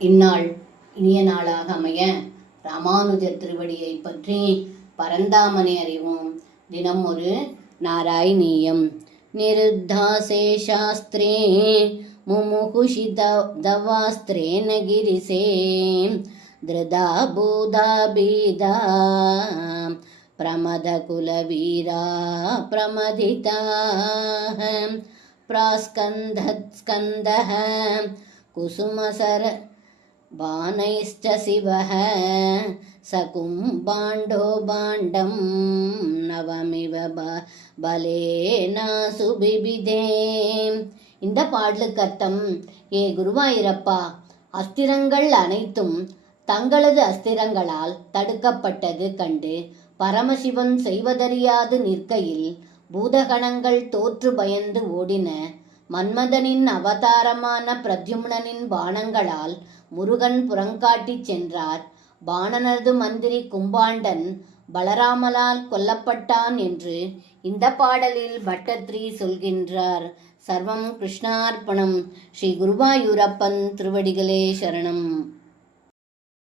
இந்நாள் இனிய நாளாக அமைய ராமானுஜர் திருவடியை பற்றி பரந்தாமனை அறிவோம். தினம் ஒரு நாராயணீயம். நிருத்தாசே சாஸ்திரே முமுகுஷி தவாஸ்திரேன கிரிசே திருதா பூதா பீதா பிரமத குலவீரா பிரமதிதா பிராஸ்கந்தஸ்கந்தः குசுமசர बाणैश्च शिवः सकुम्बाण्डो बाण्डं नवमिव பலேன சுபிபிதே. இந்த பாடலுக்கு அர்த்தம்: ஏ குருவாயூரப்பா, அஸ்திரங்கள் அனைத்தும் தங்களது அஸ்திரங்களால் தடுக்கப்பட்டது கண்டு பரமசிவன் செய்வதறியாது நிற்கையில் பூதகணங்கள் தோற்று பயந்து ஓடின. மன்மதனின் அவதாரமான பிரத்யும்னனின் பாணங்களால் முருகன் புறங்காட்டிச் சென்றார். பாணனது மந்திரி கும்பாண்டன் பலராமலால் கொல்லப்பட்டான் என்று இந்த பாடலில் பட்டத்ரி சொல்கின்றார். சர்வம் கிருஷ்ணார்ப்பணம். ஸ்ரீ குருவாயூரப்பன் திருவடிகளே சரணம்.